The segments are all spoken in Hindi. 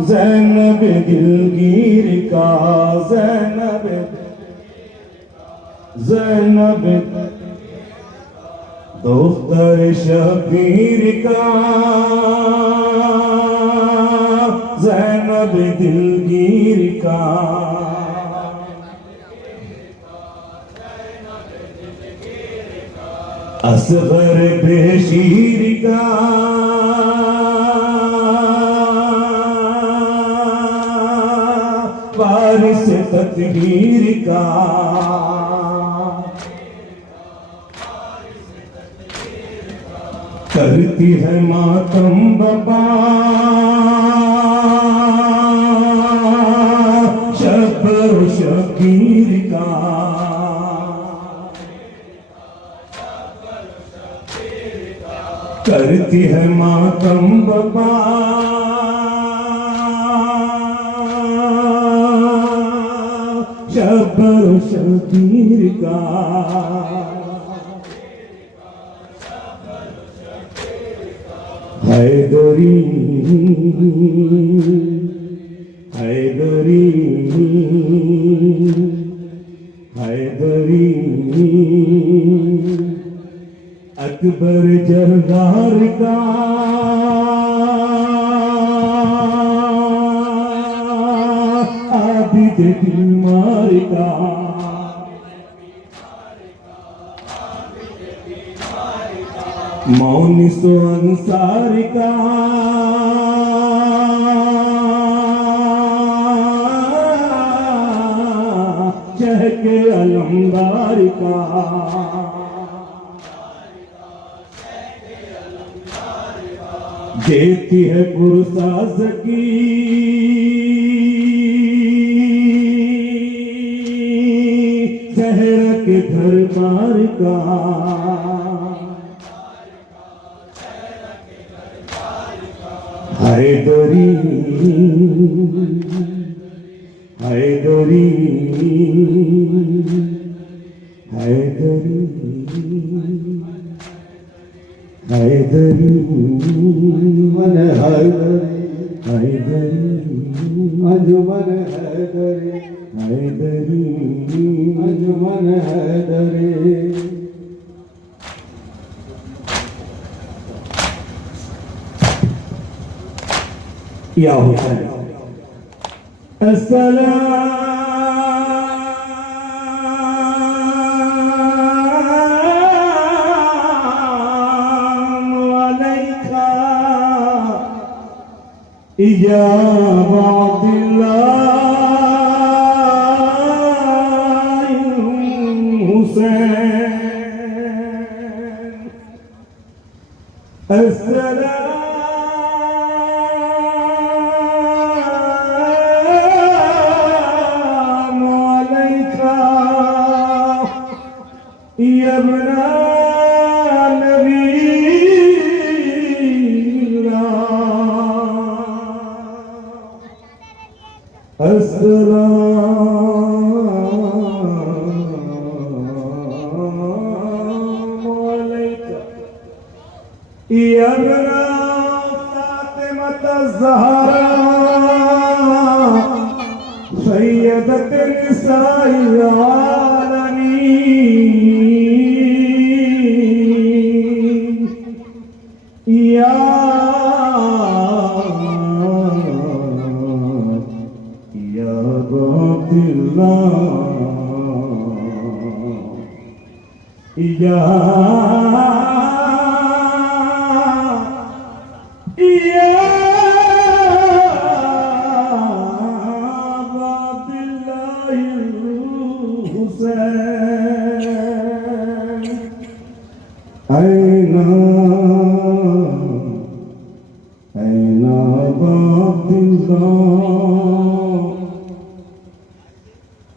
ज़ैनब दिलगीर का ज़ैनब दोख्तर शबीर का ज़ैनब दिलगीर का असगर बेशीर का वारिस तकदीर का करती है मातम बपा शब्बर शबीर का करती है मातम बपा शब्बर शबीर का हैदरी हैदरी हैदरी अकबर जरदार का आबिद बीमार का मौनिसो अंसार का चहके अलमदार का देती है पुरसाज की सहरा के दरबार का हैदरी हैदरी हैदरी हैदरी मन हैदरी हैदरी अंजुमन हैदरी हैदरी अंजुमन हैदरी या हुसैन अस्सलामु अलैका या अब्दुल्लाह हुसैन यबना नबील्लाह अस्सलामु अलैका यबना फातिमत ज़हरा सय्यदत निसाइल आलमीन या अब्दुल्लाह या ऐना बाबुल्लाह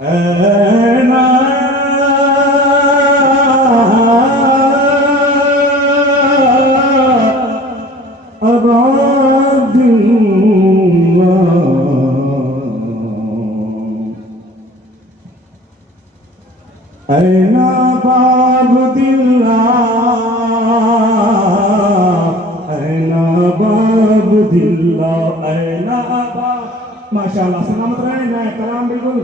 ऐना अबादुल्लाह ऐना बाबुल्लाह ऐना अब्दिल्ला ऐना बा माशाअल्लाह सलामत रहे ना कलाम बिल्कुल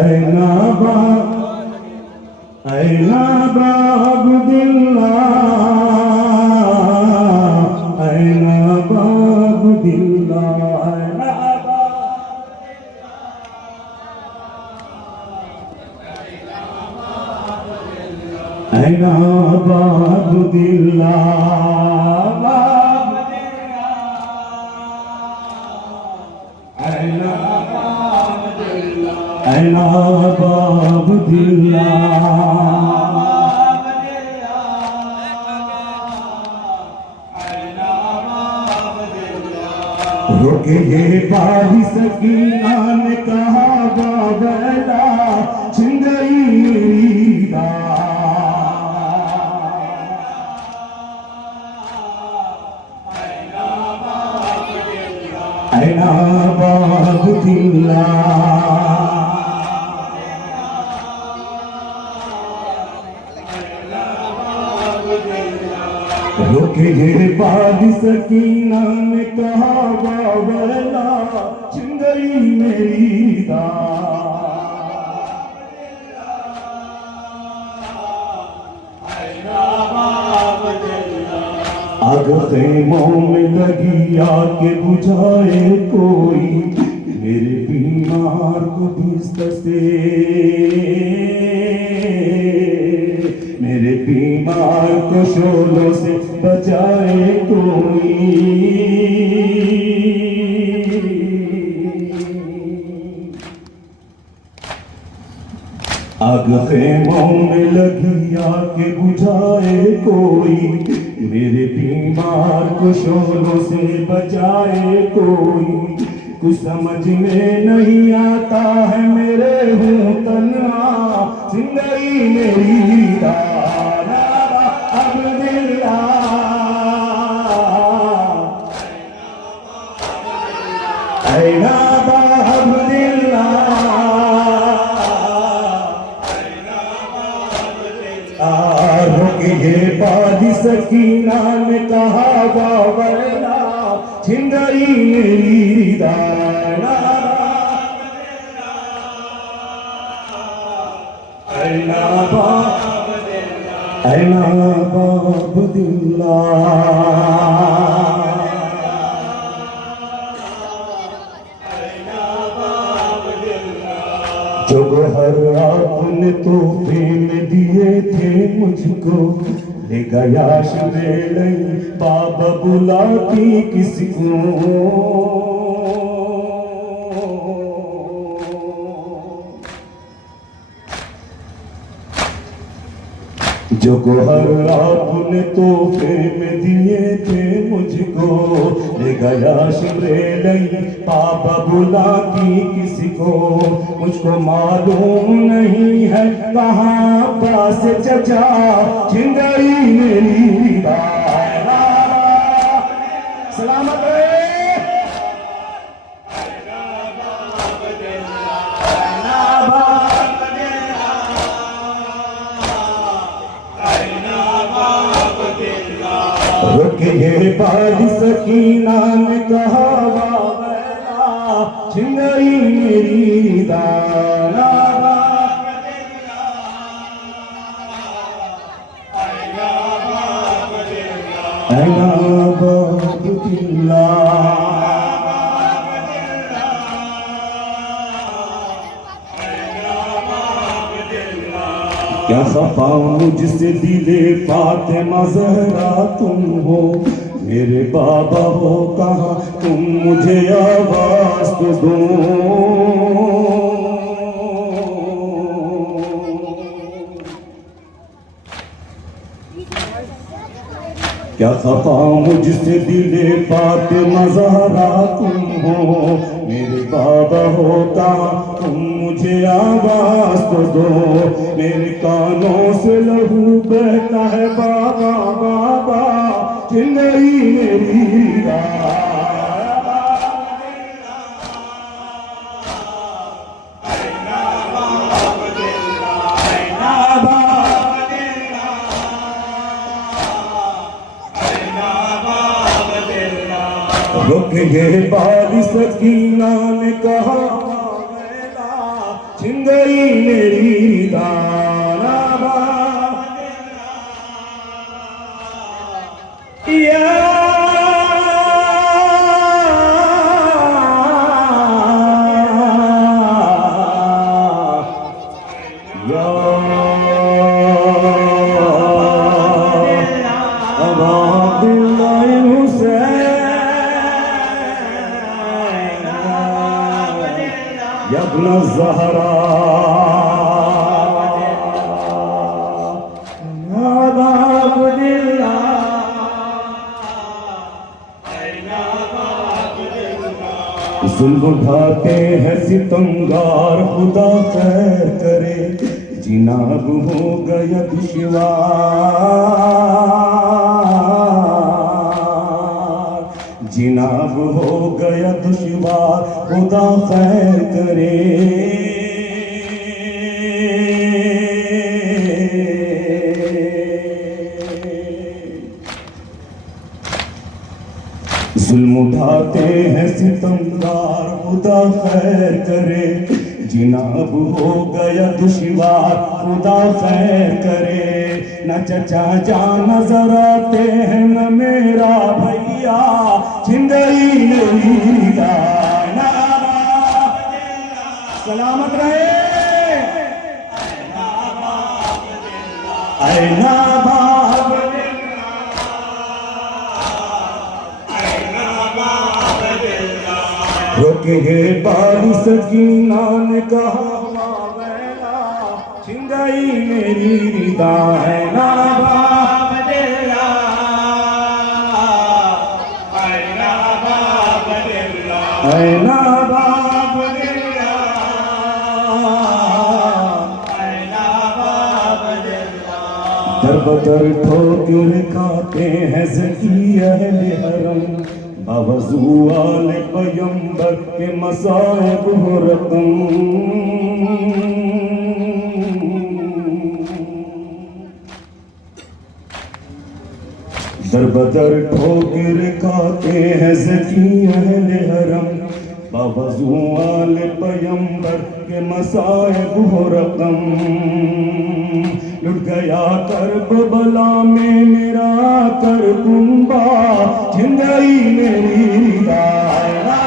ऐना बा अब्दिल्ला ऐना बा अब्दिल्ला ऐना बा अब्दिल्ला ऐना बाब दिल्ला रुके ये बारी सकीना ने कहा बाबला छिंदई मेरी दा ऐना बाब दिल्ला रुके ये बारी सकीना ने कहा बाबला छिंदई मेरी दा आग खेमों में लगी आके बुझाए कोई मेरे बीमार को बिस्तर से मेरे बीमार को शोलों से बचाए कोई आग खेमों में लगी आके बुझाए कोई मेरे बीमार को शोलों से बचाए कोई कुछ समझ में नहीं आता है मेरे हूँ तन्हा जिंदगी मेरी दाना अब्दिल्ला ऐना बा अब्दिल्ला ये बादी सकीना ने कहा बाबला छिंदई मेरी दाना ऐना बाब दिल्ला जो हर आपने तोहफे में दिए थे मुझको ले गया शमेलई बाबा बुलाती किसको जो हर आपने तोहफे में दिए थे मुझको ले गया शमेलई बाबा बुलाती किसको मुझको मालूम नहीं है कहाँ पास चचा छिंदई मेरी दाना सलामत रुके ये बारी सकीना ने कहा बाबला छिंदई मेरी दाना ऐना बाब दिल्ला क्या खफा मुझसे दिले फातिमा ज़हरा तुम हो मेरे बाबा हो कहाँ तुम मुझे आवाज़ तो दो क्या खफा मुझसे दिले फातिमा ज़हरा तुम हो मेरे बाबा हो कहाँ तुम मुझे आवाज़ तो दो मेरे कानों से लहू बहता है बाबा बाबा छिंदई मेरी रुक गए बारिश सकीना ने कहा छिन गई मेरी दाना या यब्न ज़हरा जुल्म उठाते हैं सितमगार खुदा खैर करे जिनाब हो गया दुश्वार जिनाब हो गया दुश्वार खुदा खैर करे जुल्म उठाते हैं सितमगार खुदा खैर करे जिनाब हो गया दुश्वार खुदा खैर करे न चचा जान नजर आते हैं न मेरा भैया छिन गई मेरी दाना सलामत रहे ऐना बाब रुक गए बारिश सकीना ने कहा छिन गई मेरी दाना बाब दिला ऐना बाब दिला ऐना बाब दिला ऐना बाब दिला दर बदर ठोकर खाते हैं ज़की अहले हरम बावजू आले पैगंबर के मसाइब हो रकम दर बदर ठोकर खाते हैं ज़की अहले हरम बावजू आले पैगंबर के मसाइब हो रकम लुट गया करबला में मेरा करकुंबा छिन गई मेरी दाना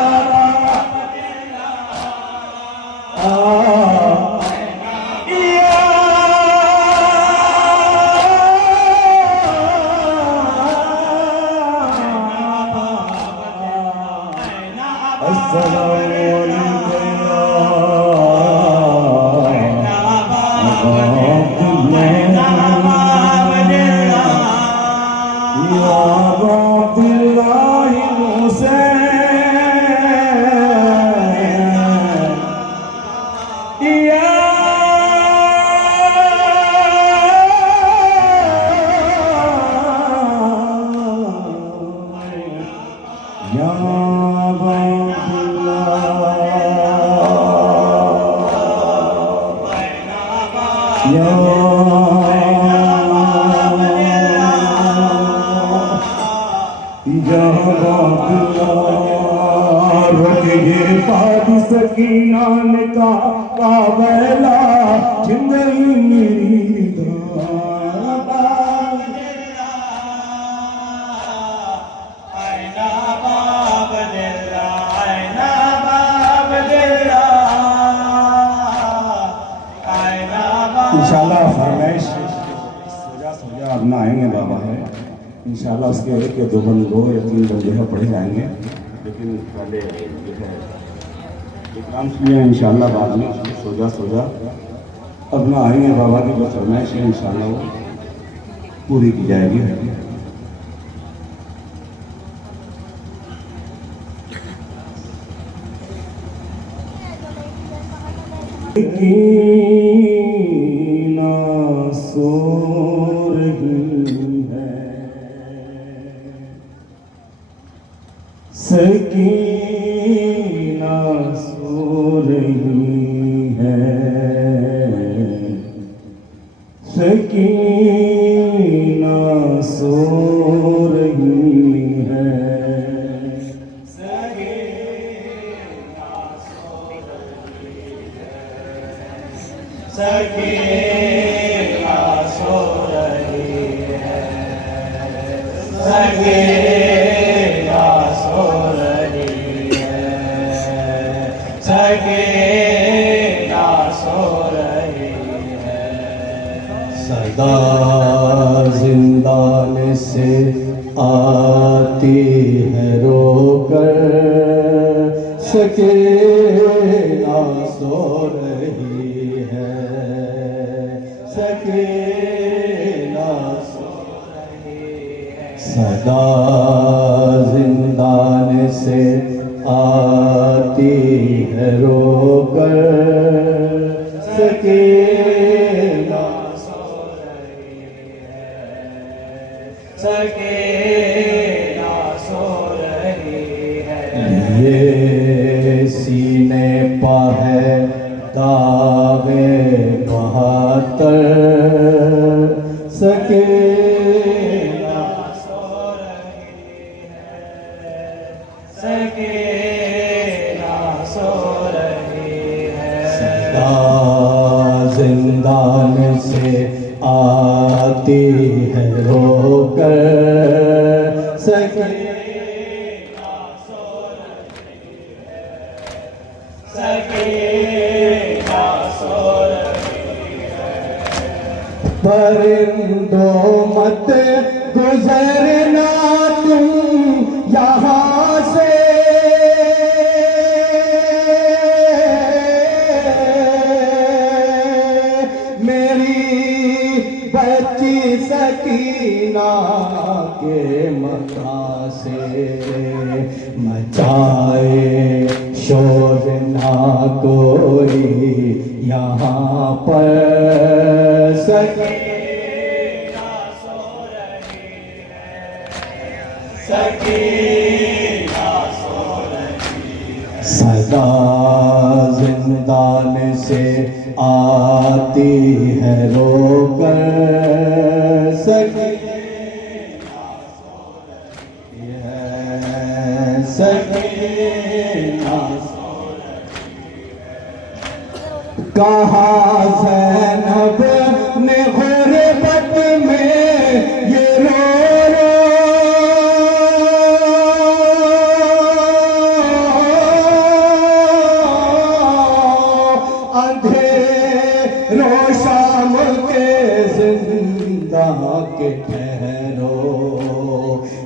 सकीना ने कहा बैला छिन गई मेरी दाना ऐना बाब दिला ऐना बाब दिला ऐना बाब इंशाल्लाह फरमाइश सोजा अपना आएंगे बाबा है इंशाल्लाह उसके एक या दो बंद 2 या 3 बंद जो है पढ़े जाएंगे लेकिन पहले जो है काम किए हैं इंशाल्लाह बाद में सोजा अपना आएंगे बाबा की जो फरमाइश है इंशाल्लाह वो पूरी की जाएगी ना सो रही है सकीना सो रही है सकीना सो रही है सकीना सो रही है, सकीना सो रही है, सकीना सो रही है। सदा जिंदान से आती है रोकर, सकीना सो रही है, सकीना सो रही है। सदा जिंदान से आती है रोकर, सकीना सो रही है, सकीना सो रही है। ये सीने पा है दावे बहातर, सकीना सो रही है, सकीना सो रही है। सदा जिंदान से आती है रोकर, सकीना सो रही है, सकीना सो रही है। परिंदों मत गुजरना तुम यहाँ से, मेरी बच्ची सकीना के मक्का से मचाए शोर ना कोई यहाँ पर, सकीना सो रही है, सकीना सो रही है। सदा जिंदान से आती है रोकर, सकीना सो रही है, सकीना सो रही है। कहा ज़ैनब ने गुरबत में ये रो रो, अंधेरों शाम के जिंदा के ठहरो,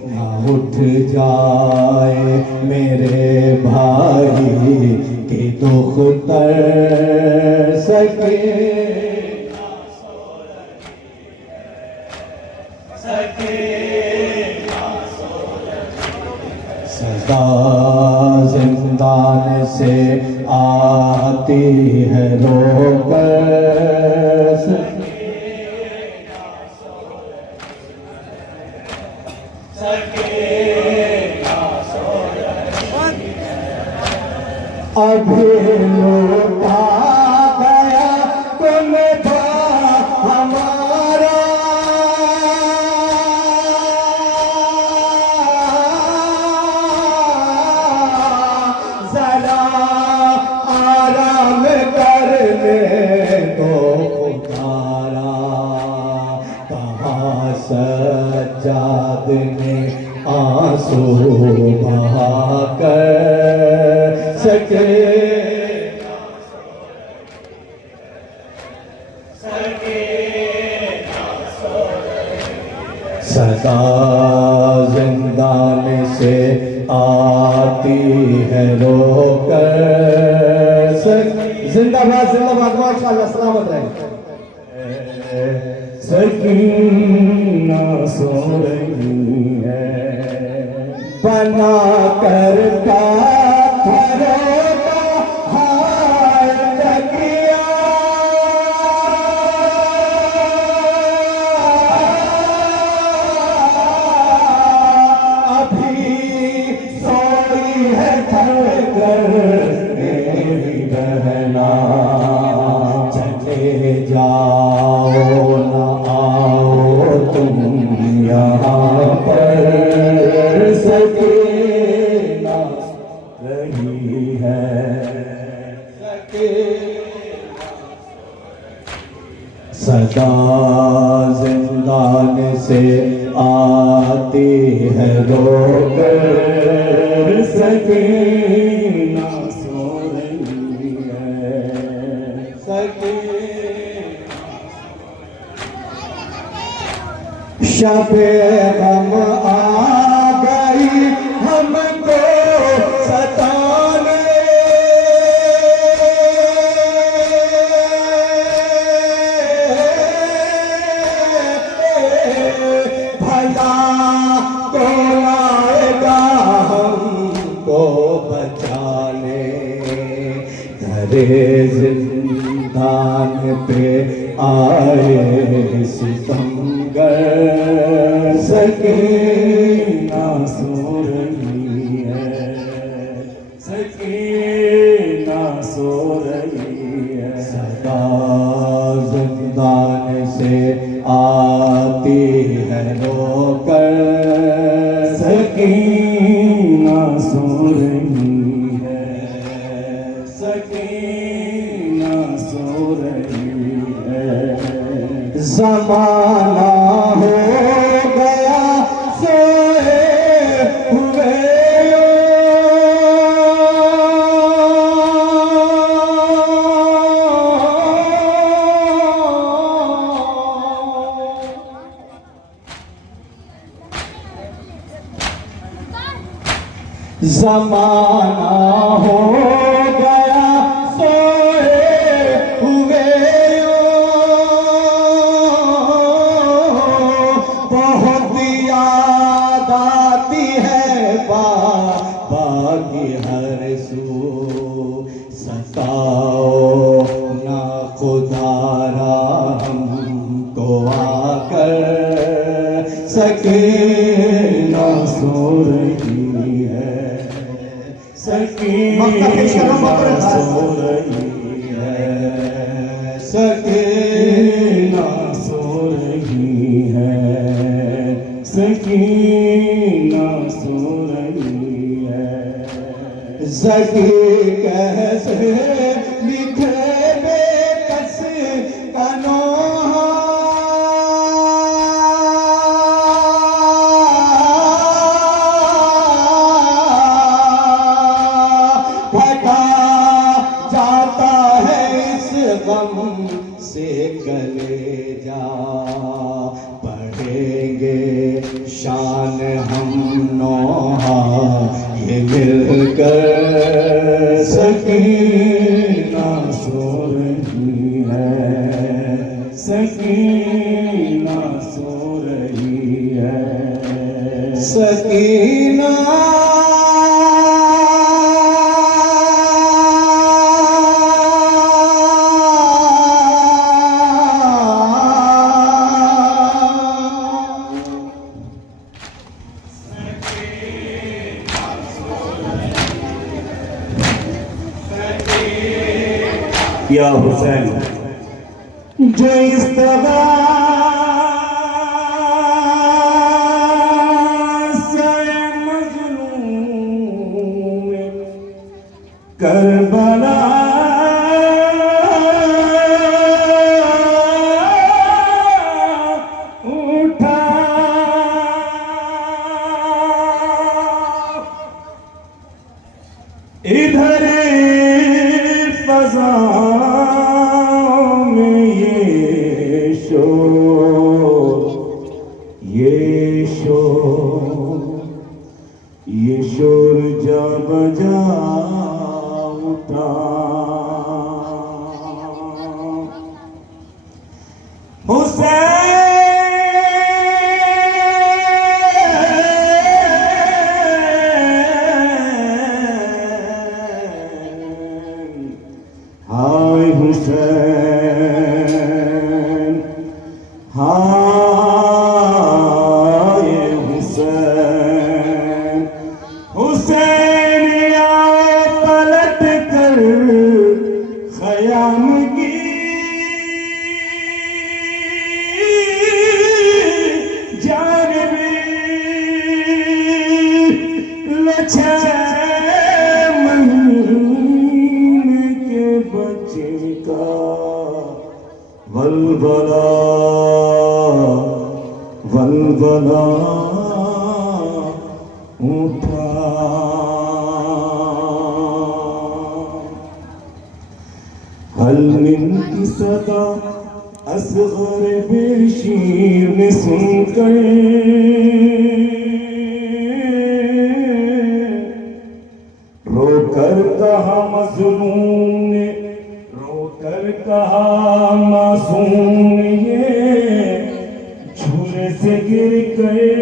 ना उठ जाए मेरे भाई के दुख तर, सकीना सो रही है, सकीना सो रही है। सदा जिंदान से आती है रोकर, सकीना सो रही है, सकीना सो रही है। अभी लौटा गया तुम हमारा, जरा आराम करने दो पुकारा। कहाँ सज्जाद ने आंसू बहाकर, सकीना सो रही है, सकीना सो रही है। सदा जिंदान से आती है रोकर, जिंदाबाद जिंदाबाद, माशाअल्लाह, सलामत रहे। सकीना सो रही है, बना कर का चले जाओ न आओ तुम यहाँ पर, सकीना रही है, सकीना सदा जिंदान से आती है रोकर सकीना सो रही है शबे गम आ गई हमको सताने भला कौन आएगा हमको बचाने धरे जिंदान पे आए सितमगर सकीना सो रही है सकीना सो रही है सदा जिंदान से आती है रोकर सकीना सो रही है सकीना सो रही है ज़माना हो गया सोए हुए ज़माना हो गया सोए हुए बहुत याद आती है बाबा की हर सू सताओ ना खुदारा हमको आकर सकीना सो रही है सकीना सो रही है सकीना सो रही है सकीना सो रही है ज़की कैसे लिखे बेकस फटा जाता है इस गम से कलेजा पढ़ेंगे शान हम नौहा ये मिलकर सकीना सो रही है सकीना सो रही है सकीना या हुसैन जो इस तरह से मजलूम करबला उठा इधर फज़ा में ये शोर जा बजा उठा हुसैन हाय हुसैन हाय हुसैन हुसैन आए पलट कर ख़याम की जानबी लछे महीने के बच्चे का वल वलवला वलवला उठा। हल मिन की सदा असग़र बेशीर ने सुनकर रोकर कहा मज़लूम ने, रोकर कहा मासूम ये झूले से गिर गए।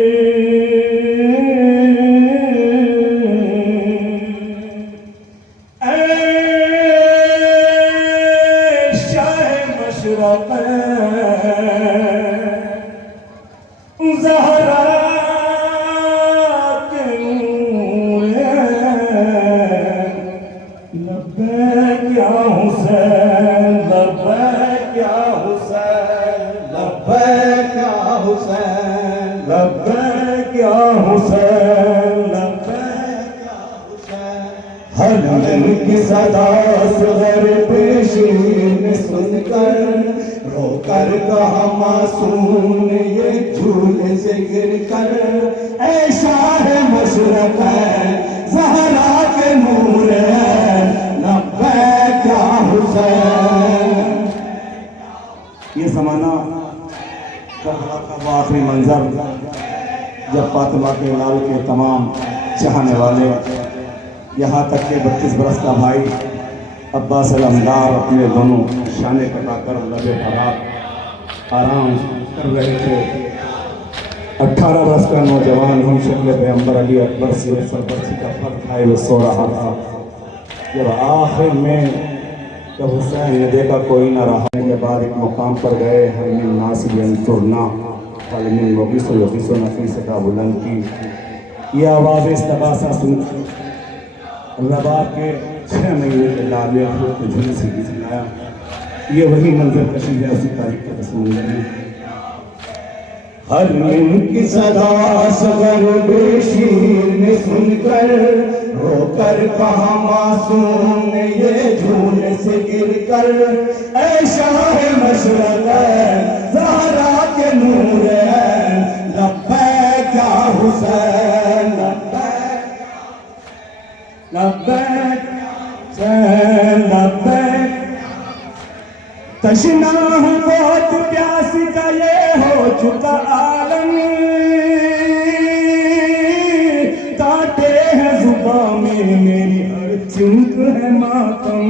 ज़हरा के नूर लब्बैक या हुसैन, लब्बैक या हुसैन, लब्बैक या हुसैन, लब्बैक या हुसैन, लब्बैक या हुसैन। हर दिन की सदा असग़र बेशीर ने सुनकर रोकर कहा मासूम ये झूले से गिर कर ऐ शाह मशरक़ है, ज़हरा के नूर है, लब्बैक या हुसैन। ये ज़माना करबला का वो आखिरी मंजर जब फातिमा के लाल के तमाम चाहने वाले, यहाँ तक के 32 बरस का भाई अब्बास अलमदार अपने दोनों शाने कटाकर लबे फरार आराम कर रहे थे। 18 बरस का नौजवान हम शक्ल पैगंबर अली अकबर सीरत सरबर्सी का फर खाए वो सो रहा था। जब आखिर में जब हुसैन ने देखा कोई ना रहा के बाद एक मुकाम पर गए, हमिन नासिबियन सुरना फलमिन वबिसो यबिसो नफीस का बुलंद की ये आवाज़ इस तबासा सुन रबा के 6 महीने के लाले को झुल से गिराया। ये वही मंजर कशी है उसी तारीख के तस्वीर में। हर दिन की सदा असग़र बेशीर ने सुनकर रोकर कहा मासूम ने ये झूले से गिर कर ऐ शाह मशरक़ है, ज़हरा के नूर है, लब्बैक या हुसैन, लब्बैक लब्बैक लब्बैक। तशना हूँ बहुत प्यास का ये हो चुका आलम, काटे हैं जुबां में मेरी हर चिंक है मातम।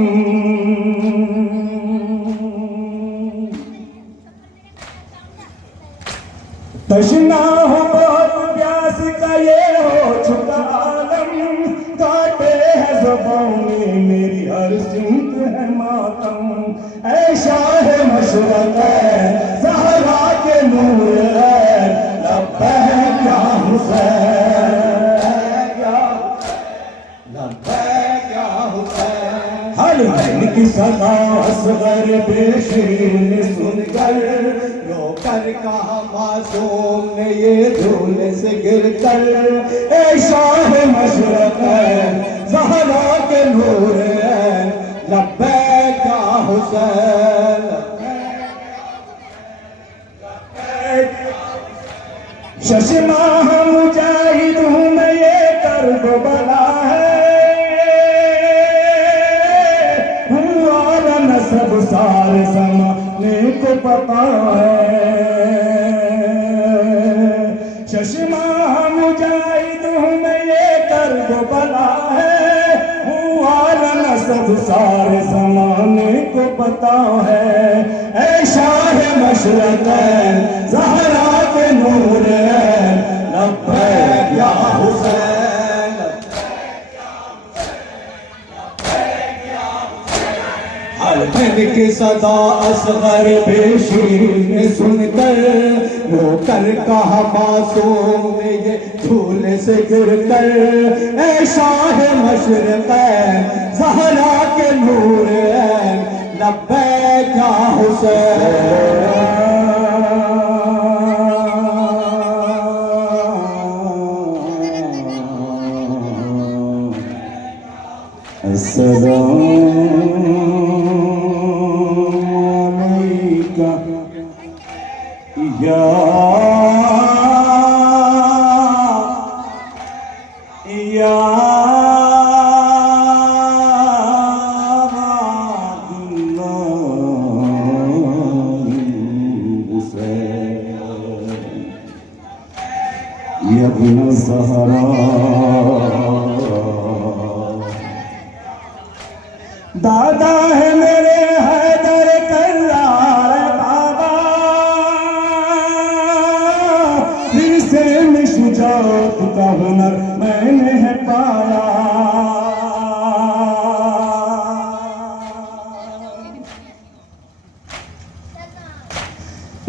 तशना हूँ बहुत प्यास का ये हो चुका आलम, काटे हैं जुबां में मेरी हर चिंक है मातम। ऐ शाह मशरक़ है, ज़हरा के नूर है, लब्बैक या हुसैन, लब्बैक या हुसैन। हर दिन की सदा असग़र बेशीर ने सुनकर रोकर कहा मासूम ने ये झूले से गिर कर ऐ शाह मशरक़ है, ज़हरा के नूर है, लब्बैक या हुसैन। शशमाह मुजाहिद हूँ मैं ये करबला है, हुआ न सब सारे ज़माने को पता है। शशमाह मुजाहिद हूँ मैं ये करबला है, हुआ न सब सारे ज़माने को पता है। ऐ शाह मशरक़ है, ज़हरा के नूर है, लब्बैक या हुसैन। हर दिन की सदा असग़र बेशीर ने सुनकर रोकर कहा मासूम ने ये झूले से गिर कर ऐ शाह मशरक़ है, ज़हरा के नूर है, लब्बैक या हुसैन। अस्सलाम अलैका या यब्न ज़हरा दादा है मेरे हैदर कर्रार बाबा, फिर से में शुजाअत का हुनर मैंने है पाया।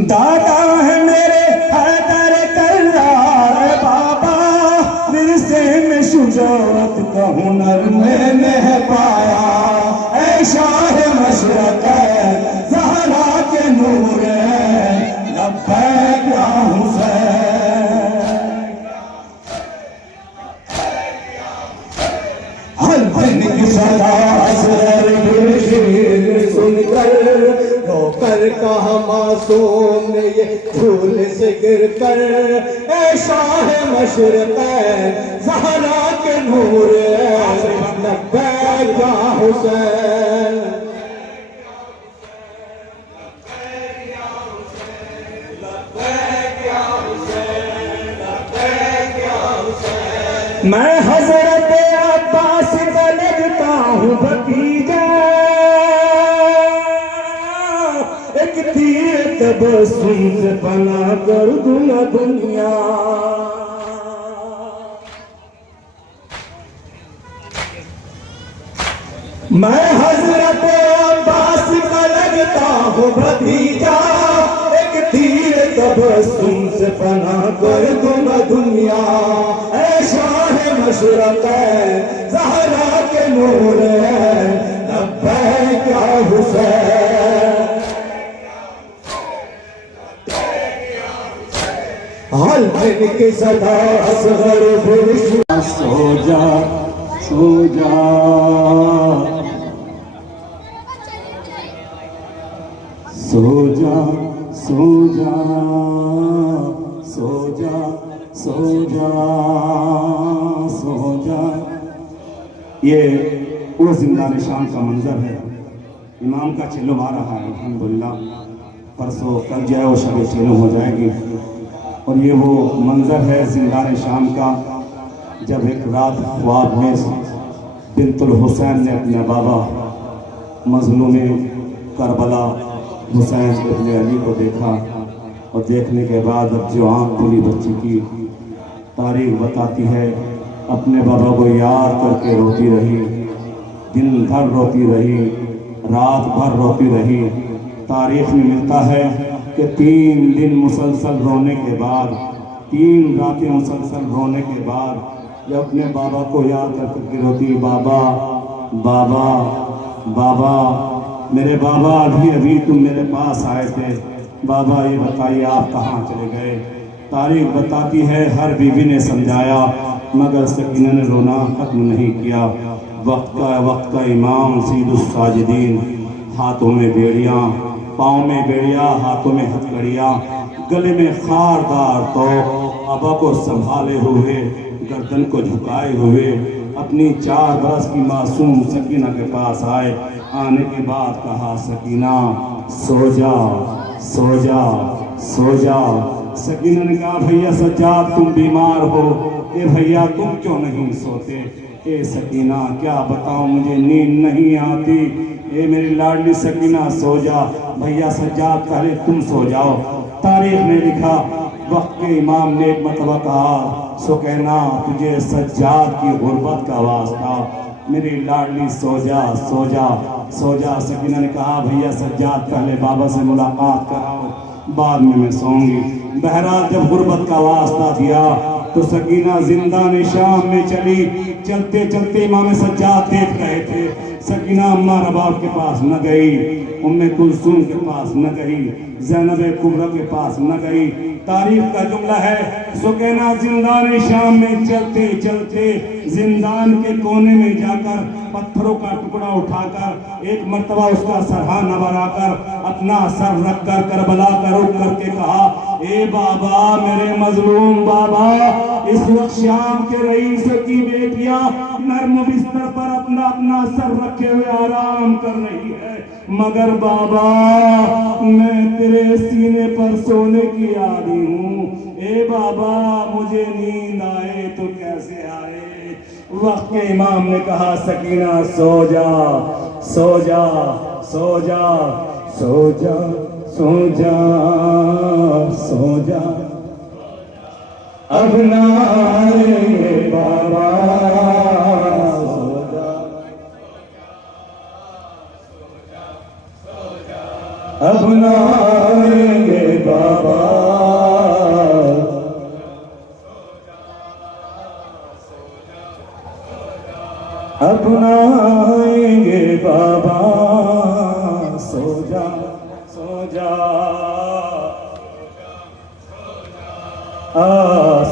दादा है मेरे हैदर कर्रार बाबा, फिर से में शुजाअत का हुनर मैंने है पाया। ऐ शाह मशरक़ ज़हरा के नूर लब्बैक या हुसैन। हल्फन की सदा असर बेशीर सुनकर, रोकर कहा मासूम ने ये फूल से गिर कर। ऐ शाह मशरक़ ज़हरा के नूर लब्बैक या हुसैन। मैं हज़रत अब्बास का लगता हूँ भतीजा, एक तीर तबस्सुम से बना कर दूँ न दुनिया। मैं हज़रत अब्बास का लगता हूँ भतीजा, एक तीर तबस्सुम से बना कर दूँ न दुनिया। ऐ शाह मशरक़ ज़हरा के नूर लब्बैक या हुसैन। हल्फन की सदा असगर फिर सो जा सो जा, सो जा सो जा सो जा सो जा सो जा। ये वो जिंदान शाम का मंजर है। इमाम का चिल्लो आ रहा है अल्हम्दुलिल्लाह, परसों कल जो है वो शब चिल्लो हो जाएगी। और ये वो मंजर है जिंदान शाम का, जब एक रात ख्वाब में बिंतुल हुसैन ने अपने बाबा मजलूम करबला हुसैन इब्न अली को देखा। और देखने के बाद अब जो आँख खुली बच्ची की तारीख बताती है, अपने बाबा को याद करके रोती रही, दिन भर रोती रही, रात भर रोती रही। तारीख में मिलता है कि 3 दिन मुसलसल रोने के बाद, 3 रातें मुसलसल रोने के बाद जब अपने बाबा को याद करके रोती, बाबा बाबा बाबा, मेरे बाबा अभी अभी तुम मेरे पास आए थे, बाबा ये बताइए आप कहाँ चले गए। तारीख बताती है हर बीवी ने समझाया, मगर सकीना ने रोना खत्म नहीं किया। वक्त का इमाम सीदुस साजिदीन, हाथों में बेड़ियाँ, पाँव में बेड़िया, हाथों में हथकड़ियाँ, गले में खारदार तो बाबा को संभाले हुए, गर्दन को झुकाए हुए अपनी 4 बरस की मासूम सकीना के पास आए। आने के बाद कहा, सकीना सो जा सो जा सो जा। सकीना ने कहा, भैया सज्जाद तुम बीमार हो, ए भैया तुम क्यों नहीं सोते। ए सकीना क्या बताऊं मुझे नींद नहीं आती। ए मेरी लाडली सकीना सो जा। भैया सज्जाद पहले तुम सो जाओ। तारीख में लिखा, वक्त के इमाम ने एक मतबा कहा, सुकैना तुझे सज्जाद की गुर्बत का वास्ता, मेरी लाडली सो जा सो जा सो जा। सकीना ने कहा, भैया सज्जाद पहले बाबा से मुलाकात कराओ, बाद में मैं सोऊंगी। बहरहाल जब गुर्बत का वास्ता दिया तो सकीना जिंदान शाम में चली। चलते चलते इमाम सज्जाद देख रहे थे, सकीना अम्मा रबाब के पास न गई, उम्मे कुलसूम के पास न गई, ज़ैनब कुबरा के पास न गई। तारीफ का जुमला है, सुकैना जिंदान शाम में चलते चलते जिंदान के कोने में जाकर पत्थरों का टुकड़ा उठाकर एक मर्तबा उसका सरहा नवराकर अपना सर रख कर करबला का रुख करके कहा, ए बाबा, मेरे मजलूम बाबा, इस वक्त शाम के रईस की बेटियां नर्म बिस्तर पर अपना अपना सर रखे हुए आराम कर रही है, मगर बाबा मैं तेरे सीने पर सोने की आदी हूँ। ए बाबा, मुझे नींद आए तो कैसे आए। वक्त के इमाम ने कहा, सकीना सो जा, सो जा, सो जा, सो जा, सो जा, सो जा, अब ना आएंगे बाबा, सो जा, अब ना आएंगे बाबा, अब ना आएंगे बाबा, सो जा, सो जा,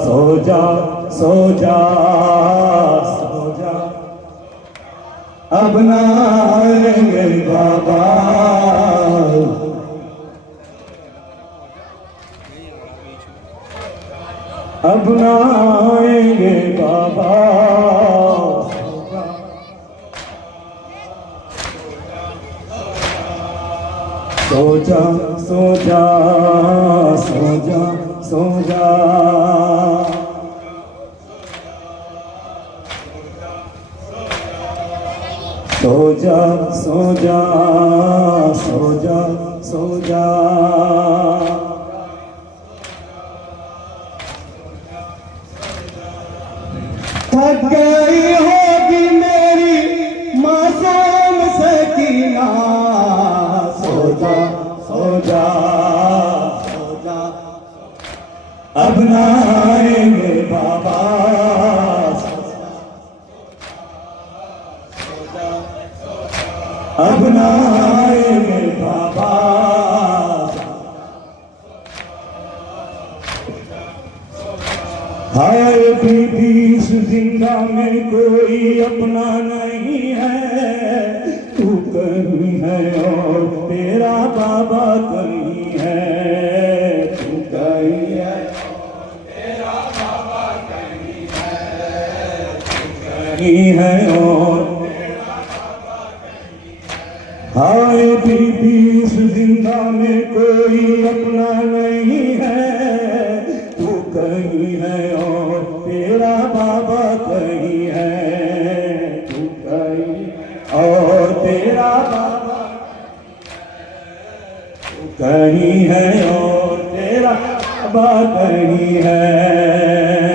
सो जा, सो जा, सो जा, अब ना आएंगे बाबा, अब ना आएंगे बाबा, सो जा, सो जा, सो जा, सो जा, सो जा, सो जा, सो जा, सो जा, थक गई होगी मेरी मासूम सकीना, सो जा, सो जा, सो जा, अब ना आएंगे बाबा, अब ना आएंगे बाबा, हाय बीबी, इस जिंदा में कोई अपना नहीं है, तू कहीं है और तेरा बाबा कहीं है, तू कहीं है और तेरा बाबा कहीं है, तू कहीं है और तेरा बाबा कहीं है। हाय बीबी, इस जिंदा में कोई अपना नहीं है, तू कहीं है और तेरा बाबा कहीं है, तू कहीं और तेरा बाबा कहीं है और तेरा बाबा कहीं है।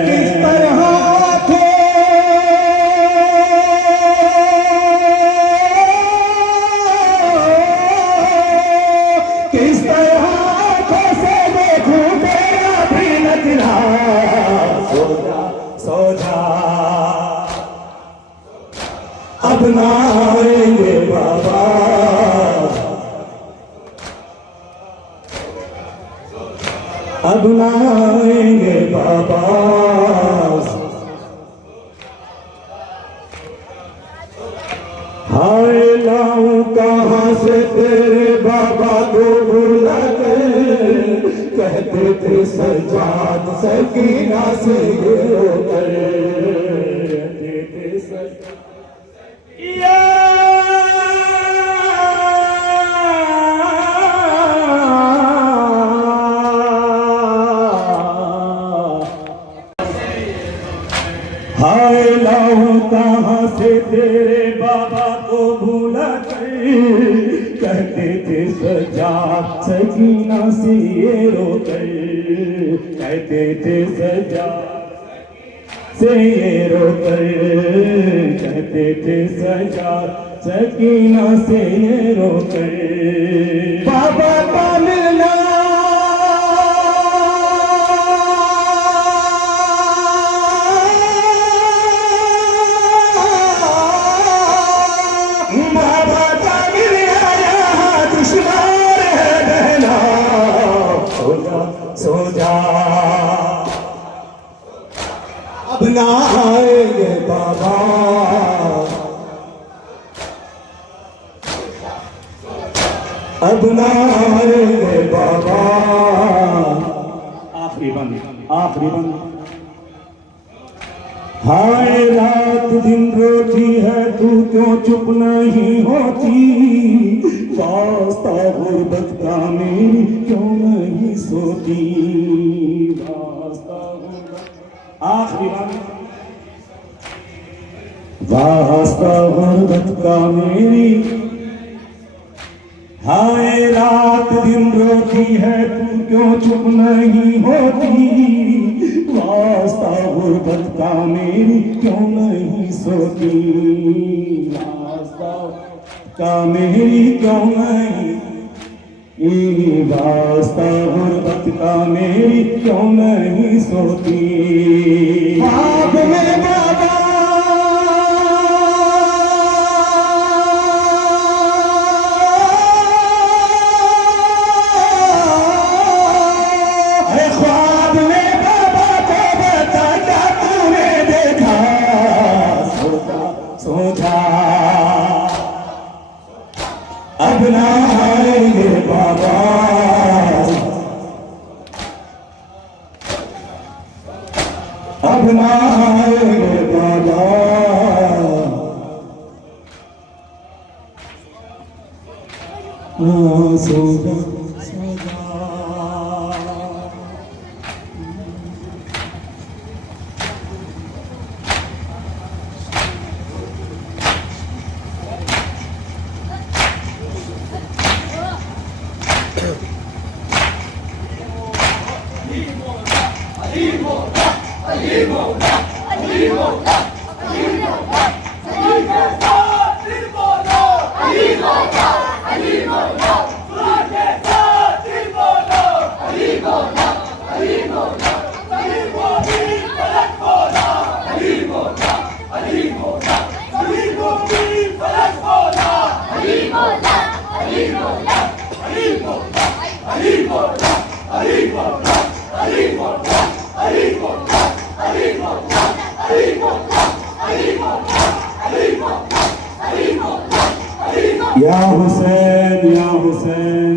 किस तरह थे किस तरह कैसे देखूं तेरा भी नजरा, सो जा, सो जा, अब ना आएंगे बाबा, अब ना आएंगे बाबा, हाय लाऊं कहाँ से तेरे बाबा को बुला कर, कहते थे सजाद सकीना से होकर, कहते थे सजाद हाय लाऊं कहाँ से तेरे बाबा को भूला कर, कहते थे सजाद सकीना से ये रोकर, कहते थे सजाद से ये रोकर, कहते थे सजाद सकीना से ये रोकर, बाबा का मिलना सो जा, अब ना आएंगे बाबा, अब ना आएंगे बाबा। आखिरी बंद, आखिरी बंद। हाय रात दिन रोती है तू क्यों चुप नहीं होती, वास्ता गुर्बत का मेरी क्यों नहीं सोती, वास्ता गुर्बत। आखिरी बंद। वास्ता गुर्बत का मेरी। हाय रात दिन रोती है तू क्यों चुप नहीं होती, वास्ता गुर्बत का मेरी क्यों नहीं सोती, वास्ता का मेरी क्यों नहीं, वास्ता गुर्बत का मेरी क्यों नहीं सोती। ख्वाब में बाबा अब ना आएंगे बाबा, अब ना आएंगे बाबा। सो जा सो जा। या हुसैन या हुसैन